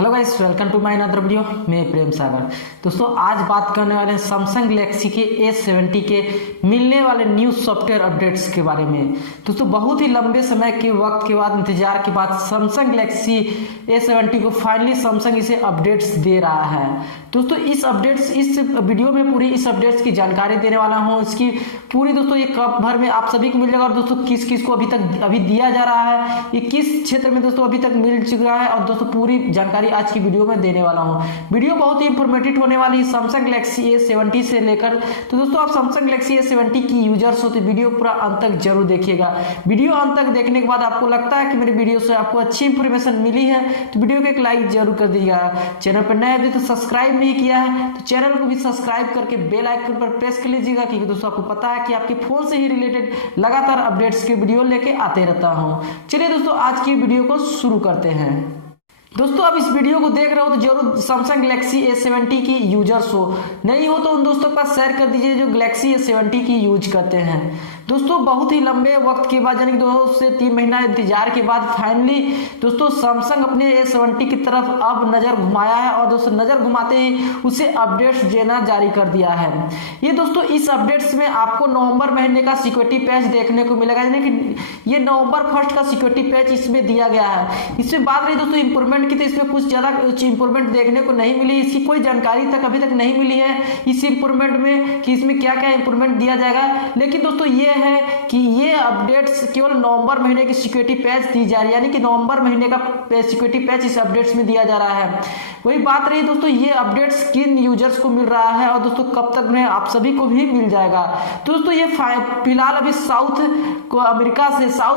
Hello guys, welcome to my another video. मैं प्रेम सागर। दोस्तों आज बात करने वाले हैं सैमसंग गैलेक्सी के A70 के मिलने वाले न्यू सॉफ्टवेयर अपडेट्स के बारे में। दोस्तों बहुत ही लंबे समय के वक्त के बाद, इंतजार के बाद सैमसंग गैलेक्सी A70 को फाइनली सैमसंग इसे अपडेट्स दे रहा है। दोस्तों इस वीडियो में पूरी इस अपडेट्स की जानकारी देने वाला हूँ। इसकी पूरी दोस्तों ये कप भर में आप सभी को मिल जाएगा। और दोस्तों किस किस को अभी दिया जा रहा है, ये किस क्षेत्र में दोस्तों अभी तक मिल चुका है, और दोस्तों पूरी जानकारी आज की वीडियो में देने वाला हूं। वीडियो बहुत ही इंफॉर्मेटिव होने वाली है सैमसंग गैलेक्सी A70 से लेकर। तो दोस्तों आप सैमसंग गैलेक्सी A70 की यूजर्स हो तो वीडियो पूरा अंत तक जरूर देखिएगा। वीडियो अंत तक देखने के बाद आपको लगता है कि मेरी वीडियो से आपको अच्छी इंफॉर्मेशन मिली है तो वीडियो को एक लाइक जरूर कर दीजिएगा। चैनल पर नए हैं तो सब्सक्राइब नहीं किया है तो चैनल को भी सब्सक्राइब करके बेल आइकन पर प्रेस कर लीजिएगा, क्योंकि दोस्तों आपको पता है कि आपके फोन से ही रिलेटेड लगातार अपडेट्स के वीडियो लेके आते रहता हूँ। चलिए दोस्तों आज की वीडियो को शुरू करते हैं। दोस्तों आप इस वीडियो को देख रहे हो तो जरूर सैमसंग गैलेक्सी A70 की यूजर्स हो, नहीं हो तो उन दोस्तों के पास शेयर कर दीजिए जो गैलेक्सी A70 की यूज करते हैं। दोस्तों बहुत ही लंबे वक्त के बाद यानी 2 से 3 महीना इंतजार के बाद फाइनली दोस्तों सैमसंग अपने A70 की तरफ अब नजर घुमाया है, और दोस्तों नजर घुमाते ही उसे अपडेट्स देना जारी कर दिया है। ये दोस्तों इस अपडेट्स में आपको नवंबर महीने का सिक्योरिटी पैच देखने को मिलेगा, यानी कि ये नवंबर 1 का सिक्योरिटी पैच इसमें दिया गया है। इसमें बात रही दोस्तों इंप्रूवमेंट की, तो इसमें कुछ ज्यादा इंप्रूवमेंट देखने को नहीं मिली। इसकी कोई जानकारी तक अभी तक नहीं मिली है इस इंप्रूवमेंट में कि इसमें क्या क्या इंप्रूवमेंट दिया जाएगा। लेकिन दोस्तों ये है कि ये अपडेट्स केवल नवंबर महीने की सिक्योरिटी पैच दी जा रही है, यानी कि नवंबर महीने का सिक्योरिटी पैच इस अपडेट्स में दिया जा रहा है। वही बात रही दोस्तों ये अपडेट्स किन यूजर्स को मिल रहा है और दोस्तों कब तक में आप सभी को भी मिल जाएगा। तो दोस्तों ये फिलहाल अभी साउथ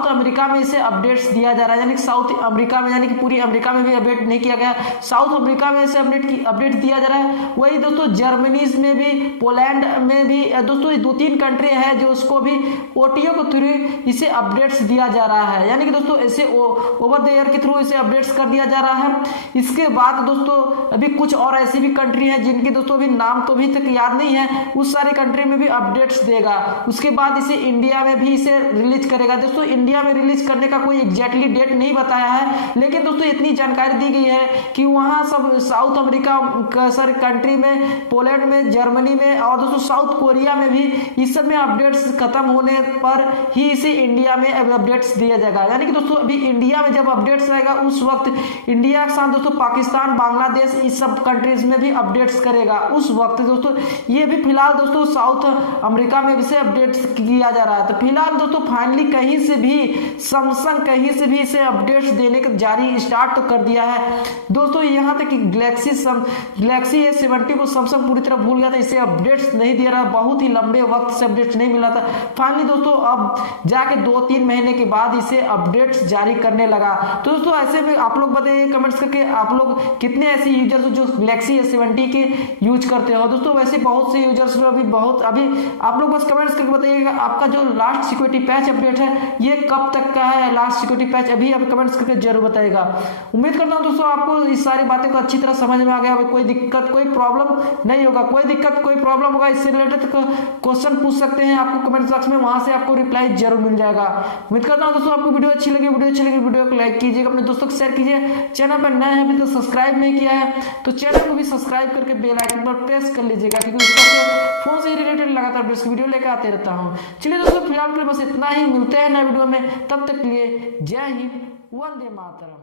अमेरिका में इसे अपडेट्स दिया जा रहा है, यानी कि साउथ अमेरिका में, यानी कि पूरी अमेरिका में भी अपडेट नहीं किया गया, साउथ अमेरिका में इसे अपडेट दिया जा रहा है। वही दोस्तों जर्मनी में भी, पोलैंड में भी दोस्तों 2-3 कंट्री है जो उसको भी ओटीओ के थ्रू इसे अपडेट्स दिया जा रहा है, यानी कि दोस्तों इसे ओवर द एयर के थ्रू इसे अपडेट्स कर दिया जा रहा है। इसके बाद दोस्तों अभी कुछ और ऐसी भी कंट्री है जिनके दोस्तों अभी नाम तो अभी तक याद नहीं है, उस सारे कंट्री में भी अपडेट्स देगा। उसके बाद इसे इंडिया में भी इसे रिलीज करेगा। दोस्तों इंडिया में रिलीज करने का कोई एग्जैक्टली डेट नहीं बताया है, लेकिन दोस्तों इतनी जानकारी दी गई है कि वहां सब साउथ अमेरिका सारे कंट्री में, पोलैंड में, जर्मनी में और दोस्तों साउथ कोरिया में भी इस सब में अपडेट्स खत्म होने पर ही इसे इंडिया में अपडेट्स दिया जाएगा। यानी कि दोस्तों अभी इंडिया में जब अपडेट्स आएगा उस वक्त इंडिया के साथ दोस्तों पाकिस्तान, बांग्लादेश इस सब कंट्रीज में भी अपडेट्स करेगा उस वक्त। दोस्तों ये भी फिलहाल दोस्तों साउथ अमेरिका में इसे अपडेट्स किया जा रहा है। तो फिलहाल दोस्तों फाइनली कहीं से भी सैमसंग कहीं से भी इसे अपडेट्स देने का जारी स्टार्ट तो कर दिया है। दोस्तों यहाँ तक कि गैलेक्सी A70 को सैमसंग पूरी तरह भूल गया था, इसे अपडेट्स नहीं दे रहा, बहुत ही लंबे वक्त से अपडेट्स नहीं मिला था। फाइनली दोस्तों अब जाके 2-3 महीने के बाद इसे अपडेट्स जारी करने लगा। तो दोस्तों ऐसे में आप लोग बताइए कमेंट्स करके आप लोग कितने ऐसे यूजर्स जो गैलेक्सी A70 के यूज करते हो। दोस्तों वैसे बहुत से यूजर्स अभी आप लोग बस कमेंट्स करके बताइएगा आपका जो लास्ट सिक्योरिटी पैच अपडेट है ये कब तक का है, लास्ट सिक्योरिटी पैच अभी आप कमेंट्स करके जरूर बताइएगा। उम्मीद करता हूं दोस्तों आपको इस सारी बातें को अच्छी तरह समझ में आ गया। कोई दिक्कत कोई प्रॉब्लम नहीं होगा, कोई दिक्कत कोई प्रॉब्लम होगा इससे रिलेटेड क्वेश्चन पूछ सकते हैं आपको कमेंट बॉक्स में, वहां से आपको रिप्लाई जरूर मिल जाएगा। उम्मीद करता हूं दोस्तों आपको वीडियो अच्छी लगी वीडियो को लाइक कीजिएगा, अपने दोस्तों को शेयर कीजिए। चैनल पर नए हैं अभी तो सब्सक्राइब नहीं किया है तो चैनल को भी सब्सक्राइब करके बेल आइकन पर प्रेस कर लीजिएगा, क्योंकि फोन से रिलेटेड लगातार वीडियो लेकर आते रहता हूँ। चलिए दोस्तों फिलहाल के लिए बस इतना ही, मिलते हैं नए वीडियो में, तब तक के लिए जय हिंद, वंदे मातरम।